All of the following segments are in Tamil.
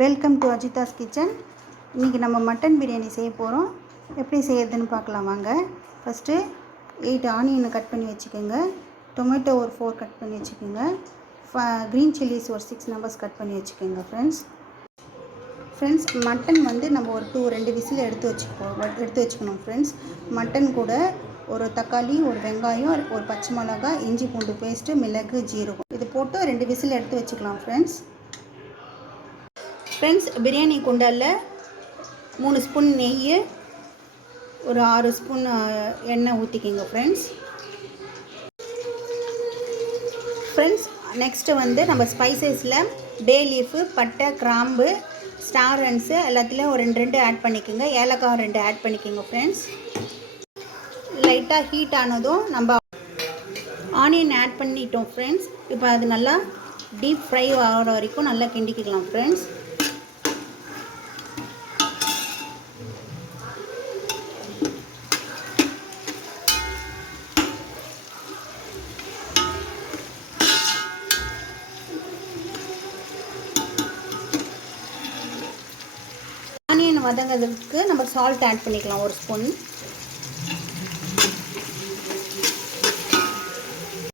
Welcome to அஜிதாஸ் kitchen. இன்றைக்கி நம்ம மட்டன் பிரியாணி செய்ய போகிறோம். எப்படி செய்யறதுன்னு பார்க்கலாம் வாங்க. ஃபஸ்ட்டு 8 ஆனியனை கட் பண்ணி வச்சுக்கோங்க. டொமேட்டோ ஒரு 4 கட் பண்ணி வச்சுக்கோங்க. க்ரீன் சில்லிஸ் ஒரு 6 நம்பர்ஸ் கட் பண்ணி வச்சுக்கோங்க ஃப்ரெண்ட்ஸ். மட்டன் நம்ம ஒரு 2 விசில் எடுத்து வச்சுக்கணும் ஃப்ரெண்ட்ஸ். மட்டன் கூட ஒரு தக்காளி, ஒரு வெங்காயம், ஒரு பச்சை மிளகாய், இஞ்சி பூண்டு பேஸ்ட்டு, மிளகு, ஜீரகம் இது போட்டு 2 விசில் எடுத்து வச்சுக்கலாம் ஃப்ரெண்ட்ஸ். பிரியாணி குண்டாலில் 3 ஸ்பூன் நெய், ஒரு 6 ஸ்பூன் எண்ணெய் ஊற்றிக்கிங்க ஃப்ரெண்ட்ஸ். நெக்ஸ்ட்டு நம்ம ஸ்பைசஸில் பே லீஃபு, பட்டை, கிராம்பு, ஸ்டார் அன்ஸு எல்லாத்துலேயும் ஒரு 2 ஆட் பண்ணிக்கோங்க. ஏலக்காய் 2 ஆட் பண்ணிக்கோங்க ஃப்ரெண்ட்ஸ். லைட்டாக ஹீட் ஆனதும் நம்ம ஆனியன் ஆட் பண்ணிட்டோம் ஃப்ரெண்ட்ஸ். இப்போ அது நல்லா டீப் ஃப்ரை ஆகிற வரைக்கும் நல்லா கிண்டிக்கலாம் ஃப்ரெண்ட்ஸ். ஆனியன் வதங்கிறதுக்கு நம்ம சால்ட் ஆட் பண்ணிக்கலாம் ஒரு ஸ்பூன்.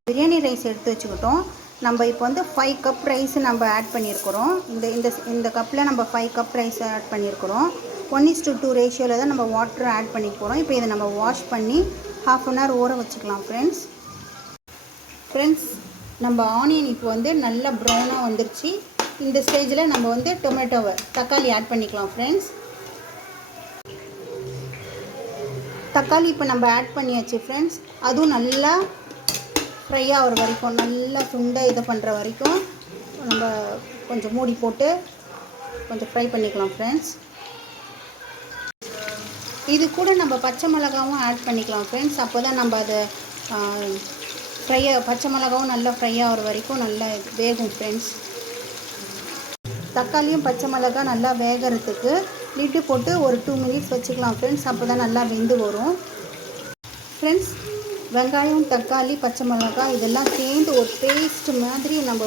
பிரியாணி ரைஸ் எடுத்து வச்சுக்கிட்டோம். நம்ம இப்போ 5 கப் ரைஸ் நம்ம ஆட் பண்ணியிருக்கிறோம். இந்த கப்பில் நம்ம 5 கப் ரைஸ் ஆட் பண்ணியிருக்கிறோம். 1:2 ரேஷியோவில் தான் நம்ம வாட்டர் ஆட் பண்ணி போகிறோம். இப்போ இதை நம்ம வாஷ் பண்ணி ½ அன் ஹவர் ஊற வச்சுக்கலாம் ஃப்ரெண்ட்ஸ். நம்ம ஆனியன் இப்போ நல்லா ப்ரௌனாக வந்துருச்சு. இந்த ஸ்டேஜில் நம்ம டொமேட்டோவை, தக்காளி ஆட் பண்ணிக்கலாம் ஃப்ரெண்ட்ஸ். தக்காளி இப்போ நம்ம ஆட் பண்ணியாச்சு ஃப்ரெண்ட்ஸ். அதுவும் நல்லா ஃப்ரை ஆகிற வரைக்கும், நல்லா சுண்டை இது பண்ணுற வரைக்கும் நம்ம கொஞ்சம் மூடி போட்டு கொஞ்சம் ஃப்ரை பண்ணிக்கலாம் ஃப்ரெண்ட்ஸ். இது கூட நம்ம பச்சை மிளகாவும் ஆட் பண்ணிக்கலாம் ஃப்ரெண்ட்ஸ். அப்போ தான் நம்ம அதை பச்சை மிளகாவும் நல்லா ஃப்ரை ஆகிற வரைக்கும் நல்லா வேகும் ஃப்ரெண்ட்ஸ். தக்காளியும் பச்சை மிளகாய் நல்லா வேகிறதுக்கு லிட்டு போட்டு ஒரு 2 மினிட்ஸ் வச்சுக்கலாம் ஃப்ரெண்ட்ஸ். அப்போ தான் நல்லா வெந்து வரும் ஃப்ரெண்ட்ஸ். வெங்காயம், தக்காளி, பச்சை மிளகாய் இதெல்லாம் சேர்ந்து ஒரு பேஸ்ட் மாதிரி நம்ம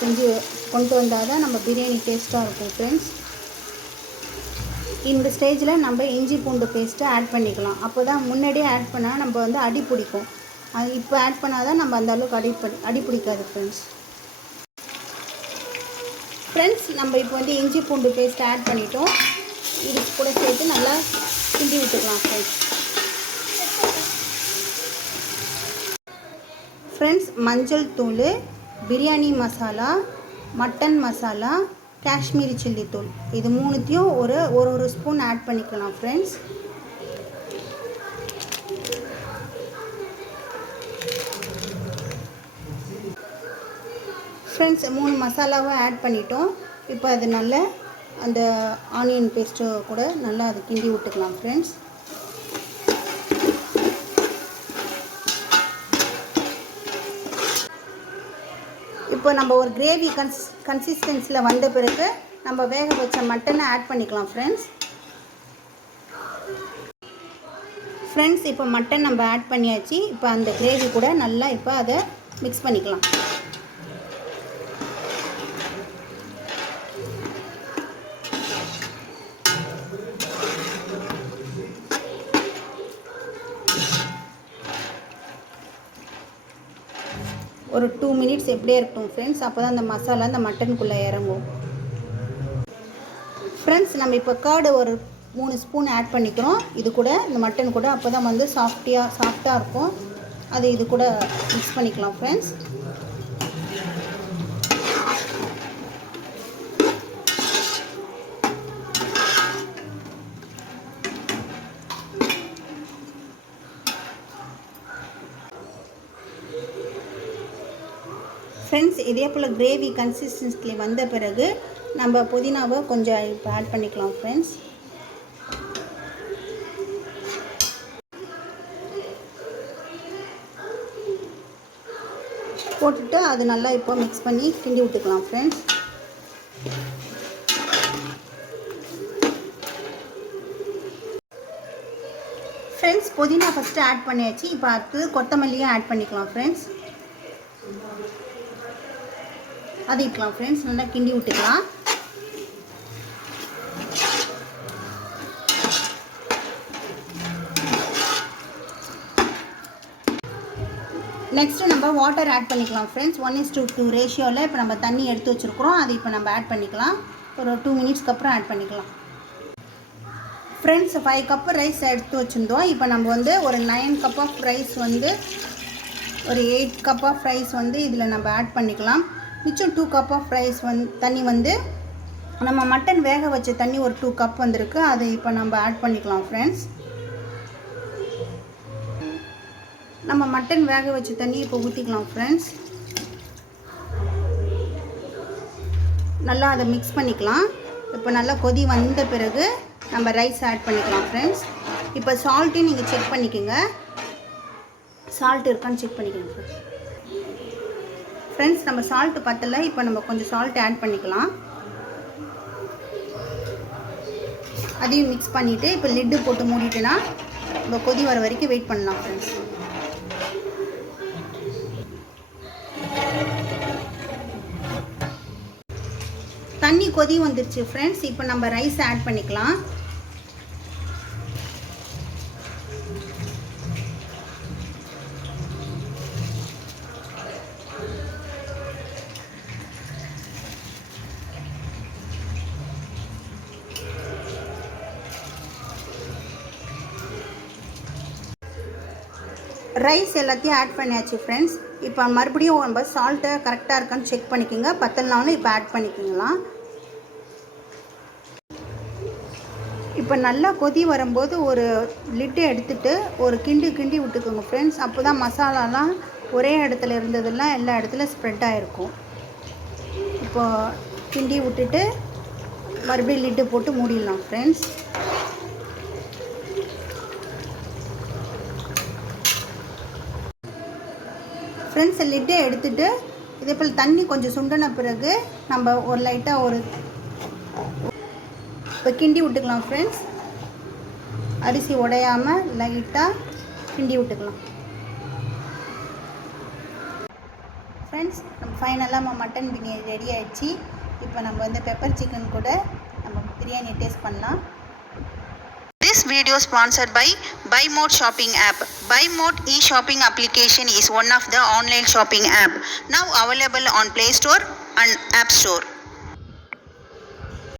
செஞ்சு கொண்டு வந்தால் தான் நம்ம பிரியாணி டேஸ்ட்டாக இருக்கும் ஃப்ரெண்ட்ஸ். இந்த ஸ்டேஜில் நம்ம இஞ்சி பூண்டு பேஸ்ட்டை ஆட் பண்ணிக்கலாம். அப்போ தான் முன்னாடியே ஆட் பண்ணால் நம்ம அடி பிடிக்கும். அது இப்போ ஆட் பண்ணால் தான் நம்ம அந்த அளவுக்கு அடி பிடிக்காது ஃப்ரெண்ட்ஸ். நம்ம இப்போ இஞ்சி பூண்டு பேஸ்ட் ஆட் பண்ணிட்டோம். இது கூட சேர்த்து நல்லா கிண்டி விட்டுக்கலாம் ஃப்ரெண்ட்ஸ். மஞ்சள் தூள், பிரியாணி மசாலா, மட்டன் மசாலா, காஷ்மீரி சில்லி தூள் இது 3த்தையும் ஒரு ஸ்பூன் ஆட் பண்ணிக்கலாம் ஃப்ரெண்ட்ஸ். ஃப்ரெண்ட்ஸ் 3 மசாலாவை ஆட் பண்ணிட்டோம். இப்போ அது நல்லா அந்த ஆனியன் பேஸ்ட்டு கூட நல்லா அது கிண்டி விட்டுக்கலாம் ஃப்ரெண்ட்ஸ். இப்போ நம்ம ஒரு கிரேவி கன்சிஸ்டன்சியில் வந்த பிறகு நம்ம வேக வச்ச மட்டனை ஆட் பண்ணிக்கலாம் ஃப்ரெண்ட்ஸ். இப்போ மட்டன் நம்ம ஆட் பண்ணியாச்சு. இப்போ அந்த கிரேவி கூட நல்லா இப்போ அதை மிக்ஸ் பண்ணிக்கலாம். ஒரு 2 மினிட்ஸ் எப்படியே இருக்கட்டும் ஃப்ரெண்ட்ஸ். அப்போ தான் அந்த மசாலா அந்த மட்டனுக்குள்ளே இறங்கும் ஃப்ரெண்ட்ஸ். நம்ம இப்போ கர்டு ஒரு 3 ஸ்பூன் ஆட் பண்ணிக்கிறோம் இது கூட, இந்த மட்டன் கூட. அப்போ தான் சாஃப்டாக இருக்கும். அது இது கூட மிக்ஸ் பண்ணிக்கலாம் ஃப்ரெண்ட்ஸ். ஃப்ரெண்ட்ஸ் இதே போல் கிரேவி கன்சிஸ்டன்சியில் வந்த பிறகு நம்ம புதினாவை கொஞ்சம் இப்போ ஆட் பண்ணிக்கலாம் ஃப்ரெண்ட்ஸ். போட்டுட்டு அது நல்லா இப்போ மிக்ஸ் பண்ணி கிண்டி விட்டுக்கலாம் ஃப்ரெண்ட்ஸ். புதினா ஃபஸ்ட்டு ஆட் பண்ணியாச்சு. இப்போ அடுத்து கொத்தமல்லியும் ஆட் பண்ணிக்கலாம் ஃப்ரெண்ட்ஸ். அது இட்லாம் ஃப்ரெண்ட்ஸ் நல்லா கிண்டி விட்டுக்கலாம். நெக்ஸ்ட்டு நம்ம வாட்டர் ஆட் பண்ணிக்கலாம் ஃப்ரெண்ட்ஸ். 1:2 ரேஷியோவில் இப்போ நம்ம தண்ணி எடுத்து வச்சுருக்குறோம். அது இப்போ நம்ம ஆட் பண்ணிக்கலாம். ஒரு 2 மினிட்ஸ்க்கு அப்புறம் ஆட் பண்ணிக்கலாம் ஃப்ரெண்ட்ஸ். 5 கப் ரைஸ் எடுத்து வச்சுருந்தோம். இப்போ நம்ம வந்து ஒரு 9 கப் ஆஃப் ரைஸ் வந்து ஒரு 8 கப் ஆஃப் ரைஸ் வந்து இதில் நம்ம ஆட் பண்ணிக்கலாம். மிச்சம் 2 கப் ஆஃப் ரைஸ் தண்ணி வந்து நம்ம மட்டன் வேக வச்ச தண்ணி ஒரு 2 கப் வந்திருக்கு. அதை இப்போ நம்ம ஆட் பண்ணிக்கலாம் ஃப்ரெண்ட்ஸ். நம்ம மட்டன் வேக வச்ச தண்ணி இப்போ ஊற்றிக்கலாம் ஃப்ரெண்ட்ஸ். நல்லா அதை மிக்ஸ் பண்ணிக்கலாம். இப்போ நல்லா கொதி வந்த பிறகு நம்ம ரைஸ் ஆட் பண்ணிக்கலாம் ஃப்ரெண்ட்ஸ். இப்போ சால்ட்டையும் நீங்கள் செக் பண்ணிக்கோங்க. சால்ட் இருக்கான்னு செக் பண்ணிக்கோங்க ஃப்ரெண்ட்ஸ். நம்ம சால்ட்டு பத்தலை. இப்போ நம்ம கொஞ்சம் சால்ட் ஆட் பண்ணிக்கலாம். அதையும் மிக்ஸ் பண்ணிவிட்டு இப்போ லிட்டு போட்டு மூடிட்டுனா நம்ம கொதி வர வரைக்கும் வெயிட் பண்ணலாம் ஃப்ரெண்ட்ஸ். தண்ணி கொதி வந்துருச்சு ஃப்ரெண்ட்ஸ். இப்போ நம்ம ரைஸ் ஆட் பண்ணிக்கலாம். ரைஸ் எல்லாத்தையும் ஆட் பண்ணியாச்சு ஃப்ரெண்ட்ஸ். இப்போ மறுபடியும் நம்ம சால்ட்டை கரெக்டாக இருக்கான்னு செக் பண்ணிக்கோங்க. பத்தலனாலும் இப்போ ஆட் பண்ணிக்கலாம். இப்போ நல்லா கொதி வரும்போது ஒரு லிட்டு எடுத்துகிட்டு ஒரு கிண்டி விட்டுக்கோங்க ஃப்ரெண்ட்ஸ். அப்போ தான் மசாலாலாம் ஒரே இடத்துல இருந்ததெல்லாம் எல்லா இடத்துல ஸ்ப்ரெட் ஆகிருக்கும். இப்போ கிண்டி விட்டுட்டு மறுபடியும் லிட்டு போட்டு மூடிடலாம் ஃப்ரெண்ட்ஸ். ஃப்ரெண்ட்ஸ் லிட்டை எடுத்துகிட்டு இதே போல் தண்ணி கொஞ்சம் சுண்டின பிறகு நம்ம ஒரு லைட்டாக இப்போ கிண்டி விட்டுக்கலாம் ஃப்ரெண்ட்ஸ். அரிசி உடையாமல் லைட்டாக கிண்டி விட்டுக்கலாம் ஃப்ரெண்ட்ஸ். ஃபைனலாக நம்ம மட்டன் பிரியாணி ரெடி ஆகிடுச்சு. இப்போ நம்ம வந்து பெப்பர் சிக்கன் கூட நம்ம பிரியாணி டேஸ்ட் பண்ணலாம். This video sponsored by BuyMode shopping app. BuyMode e-shopping application is one of the online shopping app now available on Play Store and App Store.